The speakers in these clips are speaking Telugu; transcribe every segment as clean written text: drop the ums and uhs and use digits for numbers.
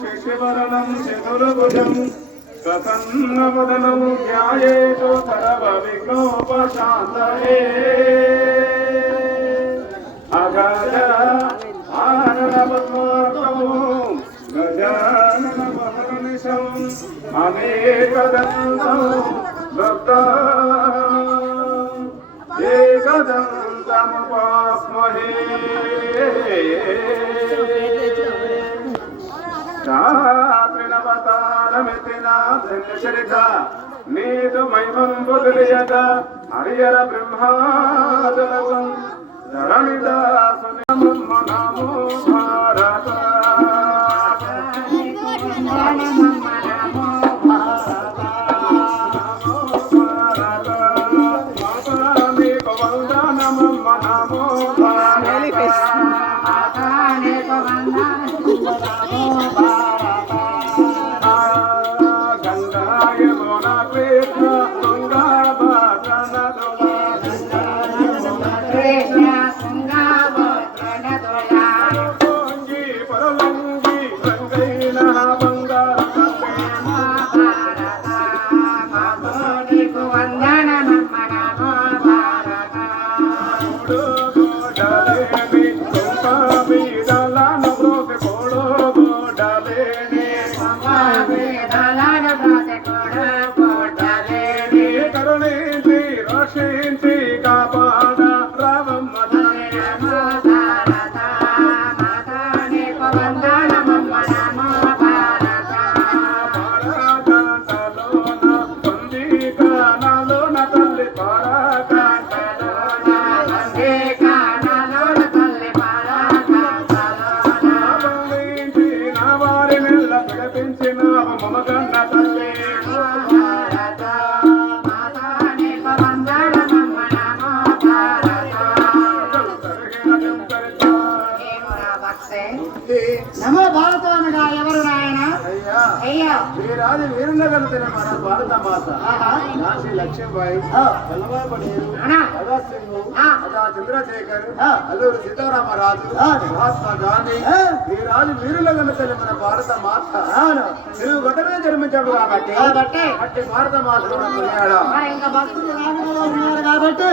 శశివరణం చతుర్భుజం ప్రసన్నవదనం ధ్యాయేతు సర్వ విఘ్నోపశాంతయే అగజ ఆననపద్మార్కము గజానన మహర్నిశం అనేకదంతం భక్తానాం ఏకదంతముపాస్మహే నీదు మైమం బదులియత హరియర బ్రహ్మాదలం ధరణిదాసుని బ్రహ్మ నమో భారత నమో భారత అనగా ఎవరు నాయన? వీరాది వీరుండగల మన భారత మాత ఝాన్సీ లక్ష్మీబాయి, వల్లభాయ్ పటేల్, భగత్ సింగ్, చంద్రశేఖర్, అల్లూరి సీతారామరాజు, మహాత్మా గాంధీ వీరాది వీరులగల మన భారత మాత తెలుగు గడ్డమే జన్మించాడు కాబట్టి అట్టి భారత మాత ఇంకా భక్తులు ఉన్నారు కాబట్టి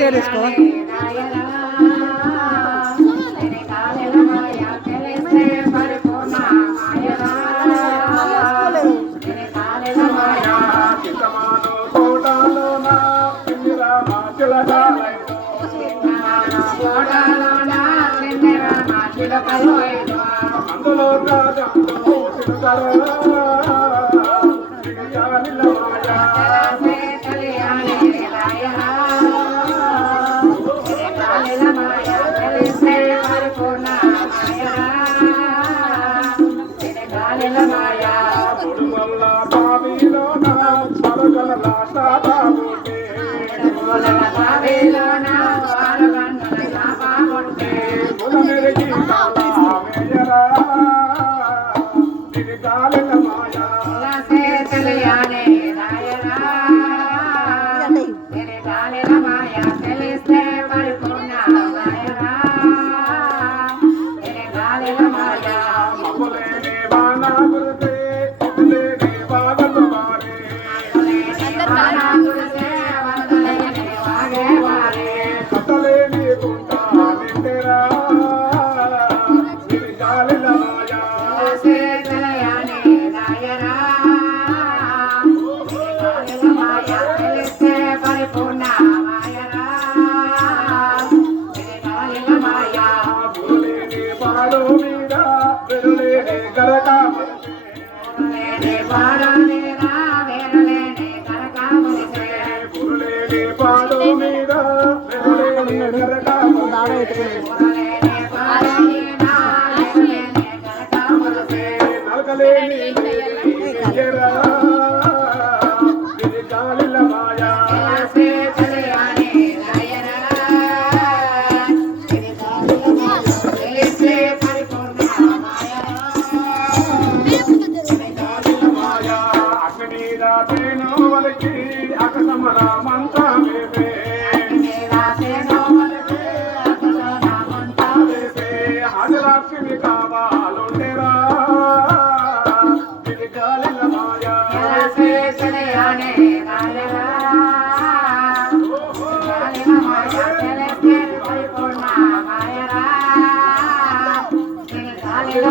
చేరేసుకో అందులో రాకలేని చెయ్యరా ఇది గాలిల మాయా లక్ష్మి కావాలుండేరా ఇది గాలిల మాయా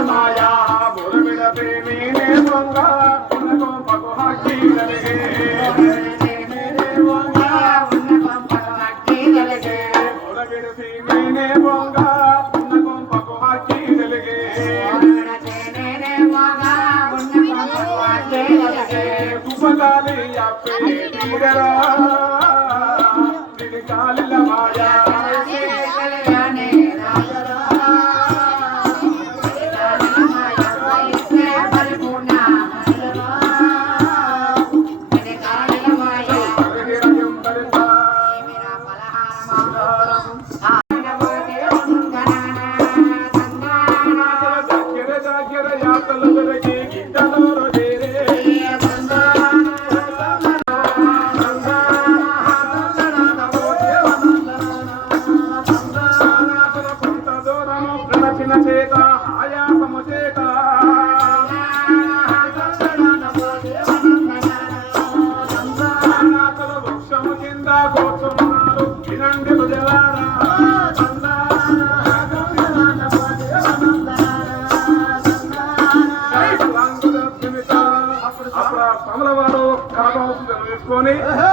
మాయా బురమిడ ప్రేమీనే దొంగ ఉన్నగొంపకు హక్కి కలిగే బురమిడ ప్రేమీనే దొంగ ఉన్నగొంపకు హక్కి కలిగే కుపగాలి అప్పే తీరరా ఇది గాలిల మాయా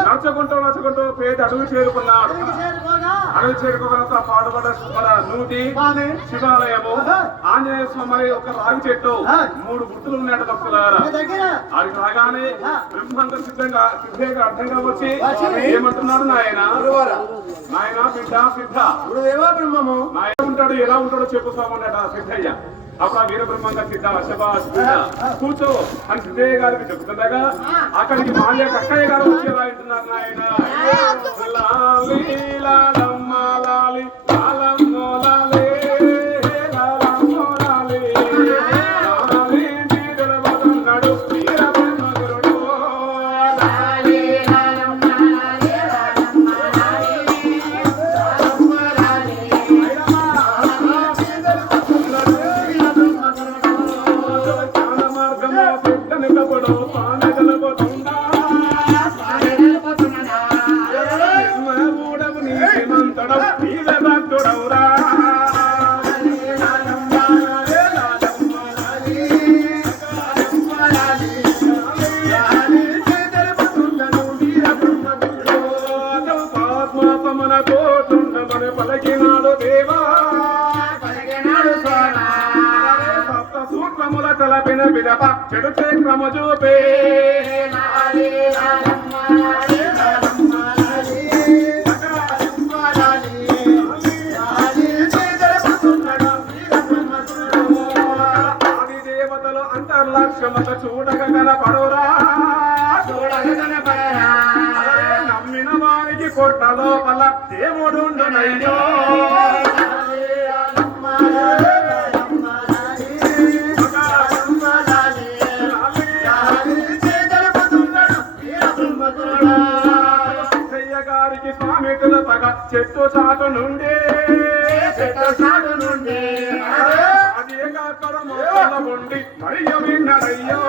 నడుచుకుంటూ పేద అడుగు చేరుకున్నాడు. అడుగు చేరుకోగల పాడుబడ్డ మన నూటి శివాలయము ఆంజనేయ స్వామి ఒక రాగి చెట్టు 3 గుర్తులు ఉన్నాడు భక్తులారా. ఆడికి రాగానే బ్రహ్మంగా సిద్ధంగా అర్థంగా వచ్చి ఏమంటున్నాడు నాయన బిడ్డ సిద్ధ బ్రహ్మము నాయన ఉంటాడు ఎలా ఉంటాడో చెప్పు స్వామి అన్నాడు సిద్ధయ్య. అప్పుడు ఆ వీరబ్రహ్మంగా సిద్ధ శబాష్ కూర్చో అని సిద్ధయ్య గారికి చెప్తుండగా అక్కడికి మాల్య అక్కయ్య గారు వచ్చేలా వింటున్నారు నాయన. లాలి లాలమ్మ లాలి లాలమ్మ లాలి లాలమ్మ లాలి లాలి నీడల వదన్నాడు వీరబ్రహ్మగురుడు లాలి లాలమ్మ లాలి లాలమ్మ లాలి లాలమ్మ లాలి పలికినాడు దేవా సప్త సూత్రముల తలపిన విడప చెడు చక్రము చూపే ఆది దేవతలు అంతర్లక్ష్యమత చూడక కనపడురా నమ్మిన వారికి కొట్ట లోపల దేవుడుండునయ్యో గారికి స్వామికుల పగ చెట్టు చాటు నుండి అది అక్కడ మొదల ఉండి మరియు విన్నరయ్యో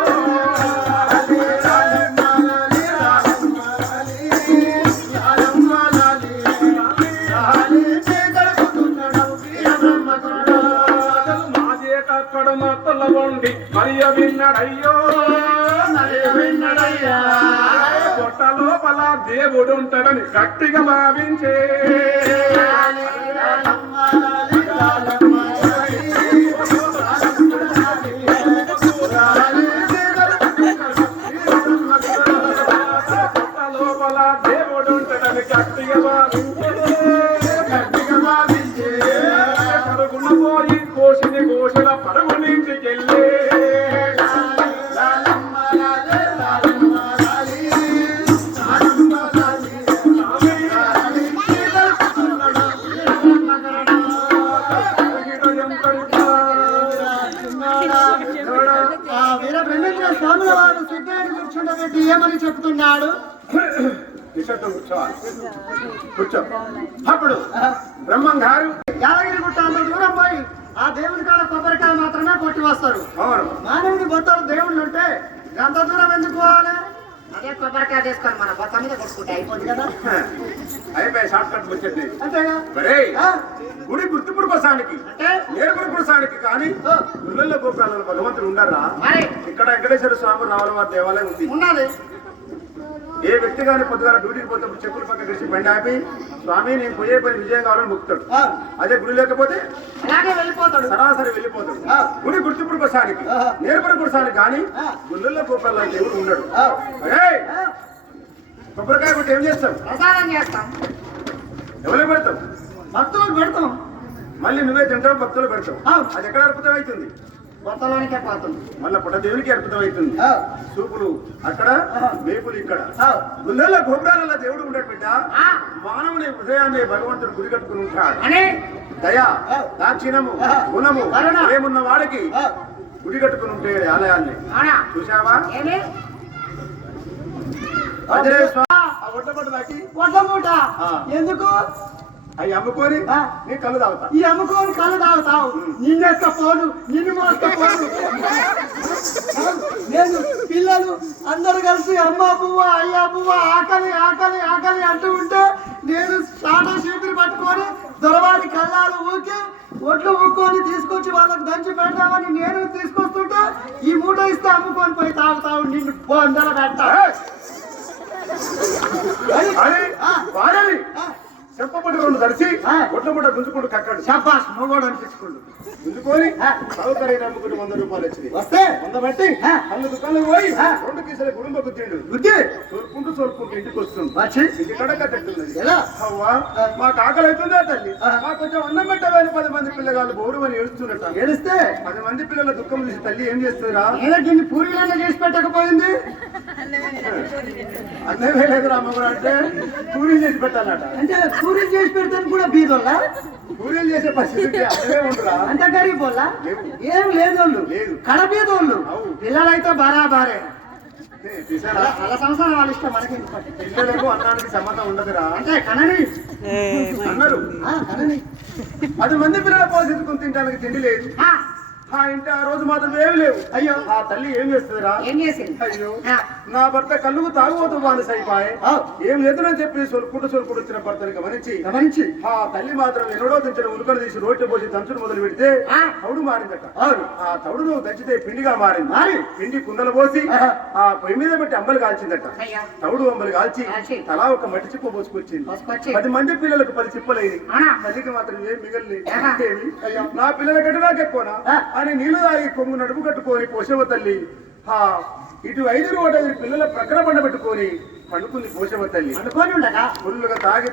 అక్కడ మొత్తల ఉండి మరియు విన్నడయ్యో పొట్ట లోపల దేవుడు ఉంటాడని గట్టిగా భావించే పొట్ట లోపల దేవుడు ఉంటాడని గట్టిగా భావించే పరుగున పోయి కోసిని కోసిన పరుగు నుంచి వెళ్ళే మన స్వాముల వారు సిద్ధాన్ని కూర్చుండబెట్టి ఏమని చెప్తున్నాడు? నిశ్శబ్దం కూర్చోవాలి. కూర్చో. అప్పుడు బ్రహ్మం గారు యాదగిరి గుట్ట అంత దూరం పోయి ఆ దేవుడి కాడ కొబ్బరికాయ మాత్రమే కొట్టి వస్తారు. అవును మానవుడి బొత్తలు దేవుళ్ళు ఉంటే అంత దూరం ఎందుకు పోవాలి? అదే కొబ్బరికాయ తీసుకొని మన బొత్త మీద కొట్టుకుంటే అయిపోతుంది కదా. అయిపోయి షార్ట్ కట్ వచ్చేది. అంతేగా మరే గుడి గుర్తింపుడు కోసానికి అంటే నేర్పుడు కోసానికి కానీ గుళ్ళల్లో గోపురాలలో భగవంతుడు ఉండరా? మరి ఇక్కడ వెంకటేశ్వర స్వామి రావుల వారి దేవాలయం ఉంది. ఉన్నది. ఏ వ్యక్తి కానీ పొద్దుగాల డ్యూటీకి పోతే చెప్పులు పక్క గడిచి బండి ఆపి స్వామి నేను పోయే పని విజయం కావాలని మొక్కుతాడు. అదే గుడి లేకపోతే అలాగే వెళ్ళిపోతాడు, సరాసరి వెళ్ళిపోతాడు. గుడి గుర్తింపుడు కోసానికి నేర్పుడు కోసానికి కానీ గుళ్ళల్లో గోపురాల దేవుడు ఉండడు. కొబ్బరికాయ కొట్టి ఏం చేస్తాం? ప్రసాదం చేస్తాం. ఎవరు పెడతాం? భక్తులకు పెడతాం. మళ్ళీ నువ్వే తింటావు, భక్తులు పెడతావు. అది ఎక్కడ అర్పితం అవుతుంది? బొత్తలోనికే పోతుంది. మళ్ళీ పుట్ట దేవునికి అర్పితం అవుతుంది. సూపులు అక్కడ, మేపులు ఇక్కడ. గుళ్ళల్లో గోపురాలలో దేవుడు ఉండడు బిడ్డ. మానవుని హృదయాన్ని భగవంతుడు గుడి కట్టుకుని ఉంటాడు. దయా, దాక్షిణము, గుణము ఏమున్న వాడికి గుడి కట్టుకుని ఉంటే ఆలయాన్ని చూసావా? వడ్ల మూట ఎందుకు? అవి అమ్ముకొని నీ కళ్ళు తాగుతా. ఈ అమ్ముకొని కళ్ళు తాగుతావు. నిన్నెక్క పోను, నిన్ను మోసుకపోను. నేను పిల్లలు అందరు కలిసి అమ్మ పువ్వ, అయ్యా పువ్వ, ఆకలి ఆకలి ఆకలి అంటూ ఉంటే నేను చాటా చీపురు పట్టుకొని దొరవాడి కళ్ళాలు ఊకి ఒట్లు ఊక్కొని తీసుకొచ్చి వాళ్ళకు దంచి పెడతామని నేను తీసుకొస్తుంటే ఈ మూట ఇస్తే అమ్ముకొని పోయి తాగుతావు. నిన్ను బొందల పెట్టా చెప్పబడి రెండు తడిచి ఒట్ల పూట గుంజుకుంటూ కట్టాడు. శబ్బాష్ నువ్వు కూడా అనిపించుకోండు. గుంజుకొని సౌకర్యం నమ్ముకుంటూ 100 రూపాయలు వచ్చింది. వస్తే 100 బట్టి అల్లు దుకాణం పోయి 2 కేసుల కుటుంబ గుద్దిండు. బుద్ధి సోరుకుంటూ ఇంటికి వస్తుంది. వచ్చి ఇంటి కడ కట్టెట్టున్నది. ఎలా అవ్వా మాకు ఆకలి అవుతుందా తల్లి? మాకు కొంచెం అన్నం పెట్టవని 10 మంది పిల్లగాళ్ళు బోరు అని ఏడుస్తున్నట్ట. ఏడిస్తే 10 మంది పిల్లల దుఃఖం చూసి తల్లి ఏం చేస్తుందిరా? ఏదైతే ఇన్ని పూరీలన్నా చేసి పెట్టకపోయింది. అన్నమే లేదు రామగుడు అంటే పూరీలు చేసి పెట్టాలట. అంటే పూరీలు చేసి పెడతాను కూడా బీదోళ్ళ పూరీలు చేసే పరిస్థితి అదే ఉండరా? అంటే గరీబ్ వాళ్ళ ఏం లేదోళ్ళు లేదు. కడ బీదోళ్ళు. పిల్లలైతే బరాబారే. అలా సంవత్సరం వాళ్ళ ఇష్టం మనకి. పిల్లలకు అన్నానికి సంబంధం ఉండదురా. అంటే కనని అన్నారు కనని 10 మంది పిల్లల పోషించుకుని తినడానికి తిండి లేదు. ఆ ఇంటి ఆ రోజు మాత్రం ఏమి లేవు. అయ్యో ఆ తల్లి ఏం చేస్తుందిరా? ఏం చేసింది? అయ్యో నా భర్త కళ్ళుకు తాగుబోతు బానిస అయిపోయి ఏం లేదని చెప్పి సొలుకుంటూ వచ్చిన భర్తని గమనించి ఆ తల్లి మాత్రం ఎన్నడో దించిన ఉలుకలు తీసి రోడ్డు పోసి దంచుడు మొదలు పెడితే తౌడు మారిందట. ఆ తౌడు నువ్వు దంచితే పిండిగా మారింది. పిండి కుండలు పోసి ఆ పొయ్యి మీద పెట్టి అంబలు కాల్చిందట. తౌడు అంబలు కాల్చి తలా ఒక మట్టి చిప్ప పోసుకొచ్చింది. 10 మంది పిల్లలకు 10 చిప్పలైంది. తల్లికి మాత్రం ఏం మిగలేదు. నా పిల్లల కంటే నాకు ఎక్కువనా అని నీళ్లు తాగి కొంగు నడుపు కట్టుకొని పోషవ తల్లి ఇటు 5 పిల్లల ప్రక్కన పండ పెట్టుకొని పండుకుంది పోషవ తల్లి. అనుకోని ఉండగా ఫుల్లుగా తాగి